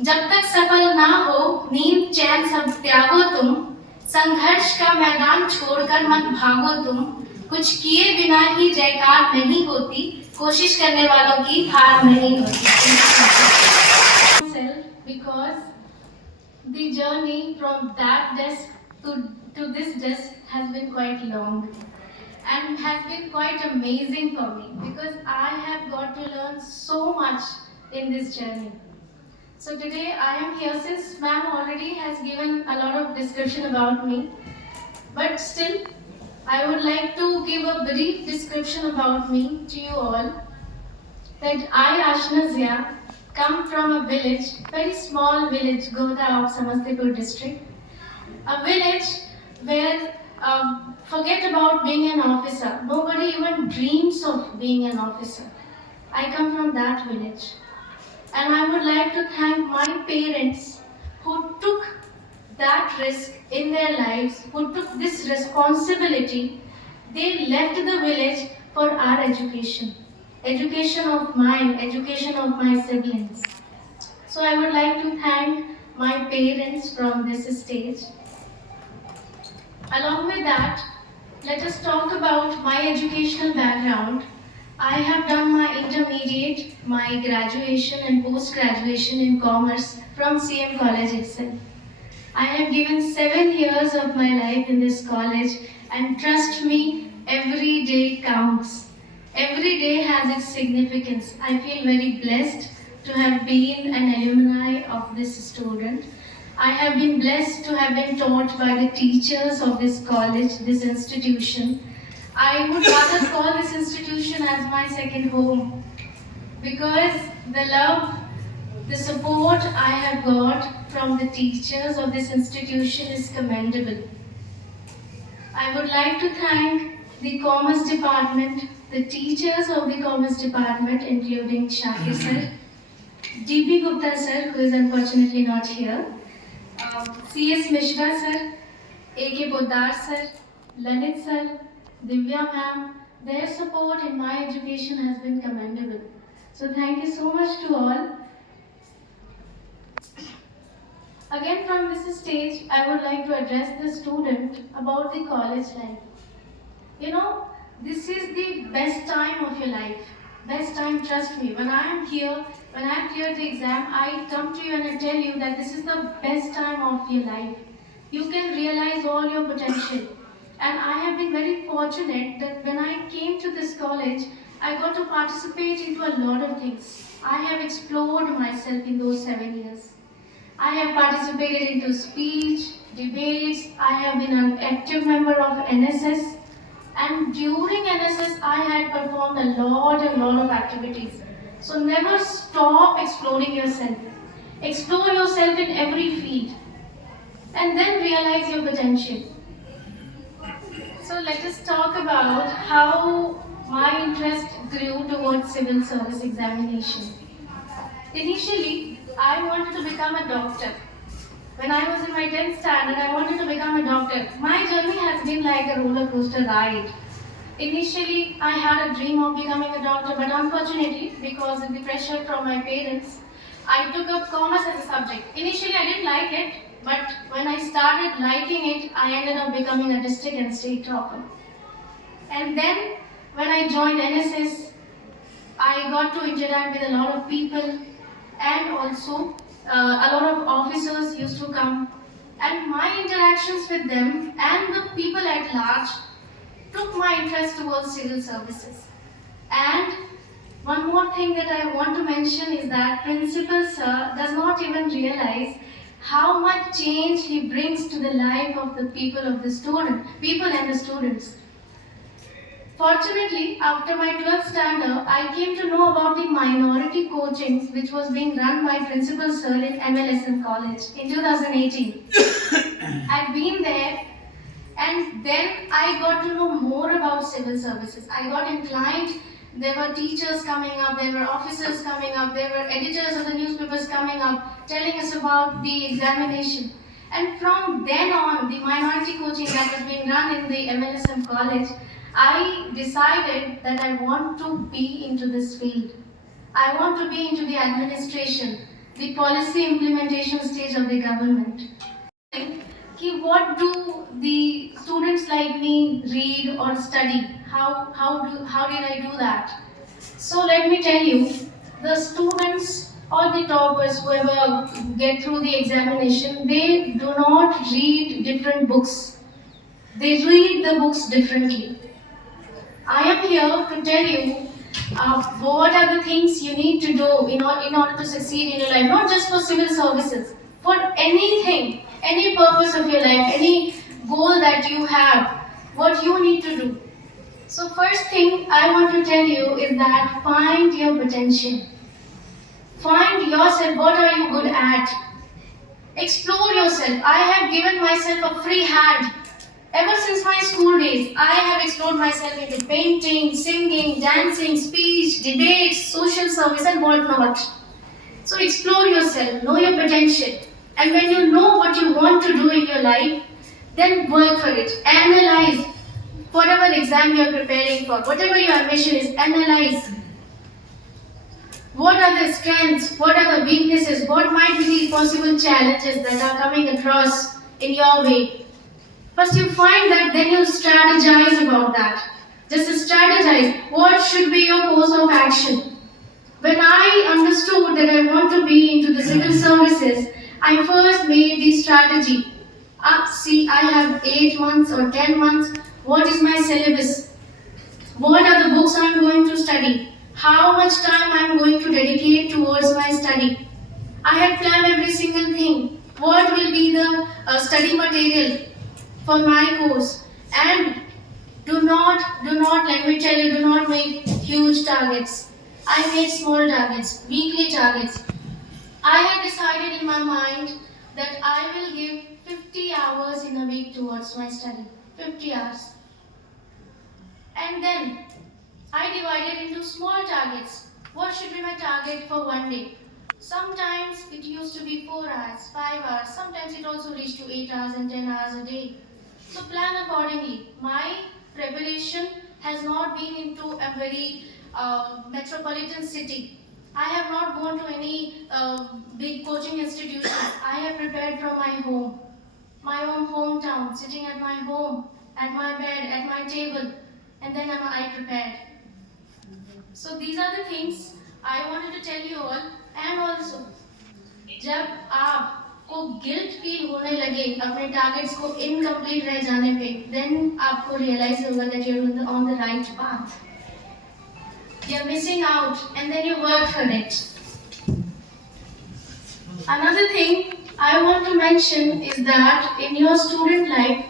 जब तक सफल ना हो नींद चैन सब त्यागो तुम, संघर्ष का मैदान छोड़कर मत भागो तुम, कुछ किए बिना ही जयकार नहीं होती, कोशिश करने वालों की हार नहीं होती। Because the journey from that desk to this desk has been quite long and has been quite amazing for me because I have got to learn so much in this journey. So today I am here since ma'am already has given a lot of description about me, but still I would like to give a brief description about me to you all. That I, Ashna Zia, come from a village, very small village, Goda of Samastipur district. A village where forget about being an officer. Nobody even dreams of being an officer. I come from that village. And I would like to thank my parents who took that risk in their lives, who took this responsibility. They left the village for our education. Education of mine, education of my siblings. So I would like to thank my parents from this stage. Along with that, let us talk about my educational background. I have done my intermediate, my graduation and post-graduation in commerce from CM College itself. I have given 7 years of my life in this college and trust me, every day counts. Every day has its significance. I feel very blessed to have been an alumni of this student. I have been blessed to have been taught by the teachers of this college, this institution. I would rather call this institution as my second home because the love, the support I have got from the teachers of this institution is commendable. I would like to thank the Commerce Department, the teachers of the Commerce Department, including Shakir sir, D.B. Gupta sir, who is unfortunately not here, C.S. Mishra sir, A.K. Poddar sir, Lalit sir, Divya ma'am. Their support in my education has been commendable. So thank you so much to all. Again, from this stage, I would like to address the student about the college life. You know, this is the best time of your life. Best time, trust me. When I am here, when I have cleared the exam, I come to you and I tell you that this is the best time of your life. You can realize all your potential. And I have been very fortunate that when I came to this college, I got to participate into a lot of things. I have explored myself in those 7 years. I have participated into speech, debates, I have been an active member of NSS, and during NSS I had performed a lot of activities. So never stop exploring yourself. Explore yourself in every field and then realize your potential. So let us talk about how my interest grew towards civil service examination. Initially, I wanted to become a doctor. When I was in my 10th standard, I wanted to become a doctor. My journey has been like a roller coaster ride. Initially, I had a dream of becoming a doctor, but unfortunately, because of the pressure from my parents, I took up commerce as a subject. Initially, I didn't like it, but when I started liking it, I ended up becoming a district and state topper. And then, when I joined NSS, I got to interact with a lot of people and also a lot of officers used to come, and my interactions with them and the people at large took my interest towards civil services. And one more thing that I want to mention is that Principal Sir does not even realize how much change he brings to the life of the people and the students. Fortunately, after my 12th standard, I came to know about the minority coachings which was being run by Principal Sir in MLSM College in 2018. I'd been there and then I got to know more about civil services. I got inclined. There were teachers coming up, there were officers coming up, there were editors of the newspapers coming up telling us about the examination. And from then on, the minority coaching that was being run in the MLSM College, I decided that I want to be into this field. I want to be into the administration. the policy implementation stage of the government. What do the students like me read or study? How did I do that? So let me tell you, the students or the toppers, whoever get through the examination, they do not read different books. They read the books differently. I am here to tell you what are the things you need to do in order to succeed in your life, not just for civil services, for anything, any purpose of your life, any goal that you have, what you need to do. So, first thing I want to tell you is that find your potential. Find yourself, what are you good at? Explore yourself. I have given myself a free hand. Ever since my school days, I have explored myself into painting, singing, dancing, speech, debates, social service, and whatnot. So explore yourself, know your potential. And when you know what you want to do in your life, then work for it. Analyze whatever exam you are preparing for, whatever your ambition is, analyze. What are the strengths? What are the weaknesses? What might be the possible challenges that are coming across in your way? First, you find that, then you strategize about that. Just strategize. What should be your course of action? When I understood that I want to be into the civil services, I first made the strategy. See, I have 8 months or 10 months. What is my syllabus? What are the books I am going to study? How much time I am going to dedicate towards my study? I had planned every single thing. What will be the study material for my course? And do not, let me tell you, do not make huge targets. I made small targets, weekly targets. I had decided in my mind that I will give 50 hours in a week towards my study. 50 hours. And then I divided into small targets. What should be my target for one day? Sometimes it used to be 4 hours, 5 hours, sometimes it also reached to 8 hours and 10 hours a day. So plan accordingly. My preparation has not been into a very metropolitan city. I have not gone to any big coaching institutions. I have prepared from my home, my own hometown, sitting at my home, at my bed, at my table, and then I prepared. So these are the things I wanted to tell you all. And also, जब आपको guilt feel होने लगे अपने targets को incomplete रह जाने पे, then आपको रियलाइज होगा that you're on the right path. You're missing out, and then you work for it. Another thing I want to mention is that in your student life,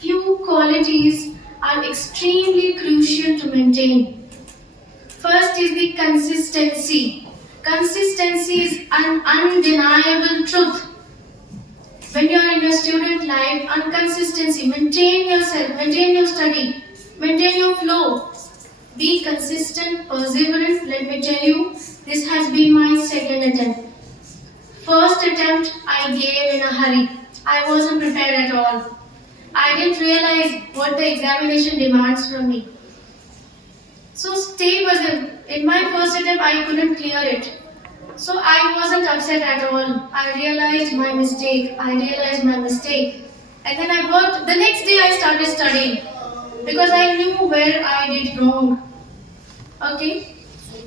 few qualities are extremely crucial to maintain. First is the consistency. Consistency is an undeniable truth. When you are in your student life, inconsistency, maintain yourself, maintain your study, maintain your flow. Be consistent, perseverant. Let me tell you, this has been my second attempt. First attempt I gave in a hurry. I wasn't prepared at all. I didn't realize what the examination demands from me. So stay perseverant. In my first attempt, I couldn't clear it. So I wasn't upset at all. I realized my mistake. And then I worked. The next day I started studying because I knew where I did wrong. Okay.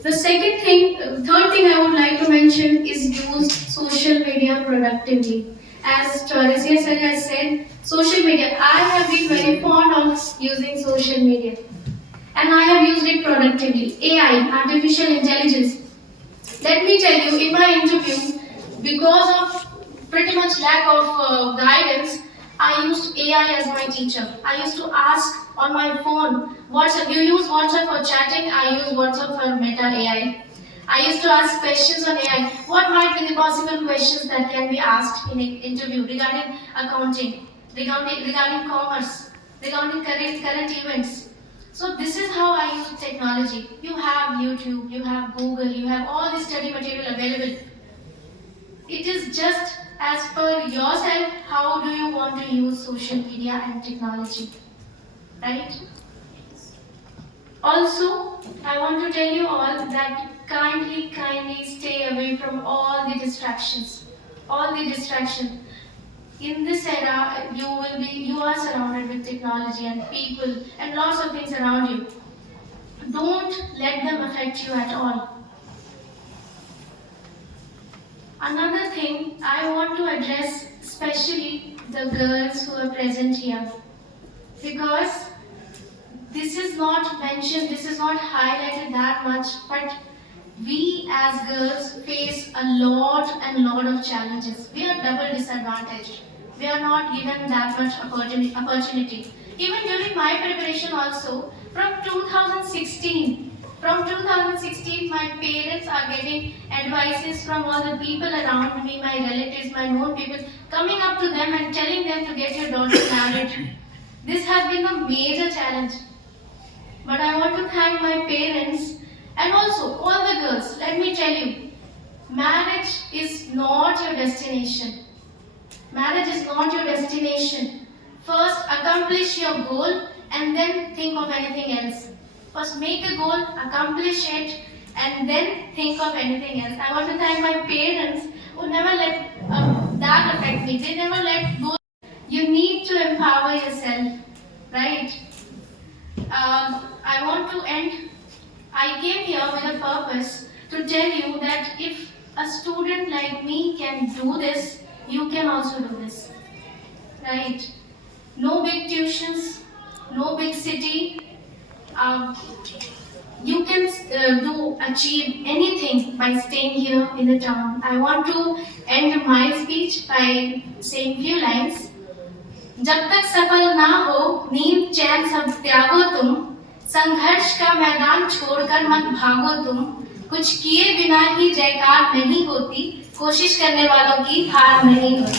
Third thing I would like to mention is use social media productively. As Chaurasia sir has said, social media. I have been very fond of using social media. And I have used it productively. AI, artificial intelligence. Let me tell you, in my interview, because of pretty much lack of guidance, I used AI as my teacher. I used to ask on my phone, WhatsApp. You use WhatsApp for chatting, I use WhatsApp for Meta AI. I used to ask questions on AI. What might be the possible questions that can be asked in an interview regarding accounting, regarding commerce, regarding current events. So this is how I use technology. You have YouTube, you have Google, you have all this study material available. It is just as per yourself, how do you want to use social media and technology, right? Also, I want to tell you all that kindly stay away from all the distractions. All the distraction. In this era, you are surrounded with technology and people and lots of things around you. Don't let them affect you at all. Another thing I want to address, especially the girls who are present here, because this is not mentioned, this is not highlighted that much, but we as girls face a lot of challenges. We are double disadvantaged. We are not given that much opportunity. Even during my preparation also, from 2016, my parents are getting advices from all the people around me, my relatives, my known people, coming up to them and telling them to get your daughter married. This has been a major challenge. But I want to thank my parents and also all the girls. Let me tell you, marriage is not your destination. Marriage is not your destination. First, accomplish your goal and then think of anything else. First, make a goal, accomplish it, and then think of anything else. I want to thank my parents who never let that affect me. They never let go. You need to empower yourself, right? I want to end. I came here with a purpose to tell you that if a student like me can do this, you can also do this, right? No big tuitions, no big city. You can achieve anything by staying here in the town. I want to end my speech by saying few lines. जब तक सफल ना हो नींद चैन सब त्यागो तुम, संघर्ष का मैदान छोड़कर मत भागो तुम, कुछ किए बिना ही जयकार नहीं होती, कोशिश करने वालों की हार नहीं होती।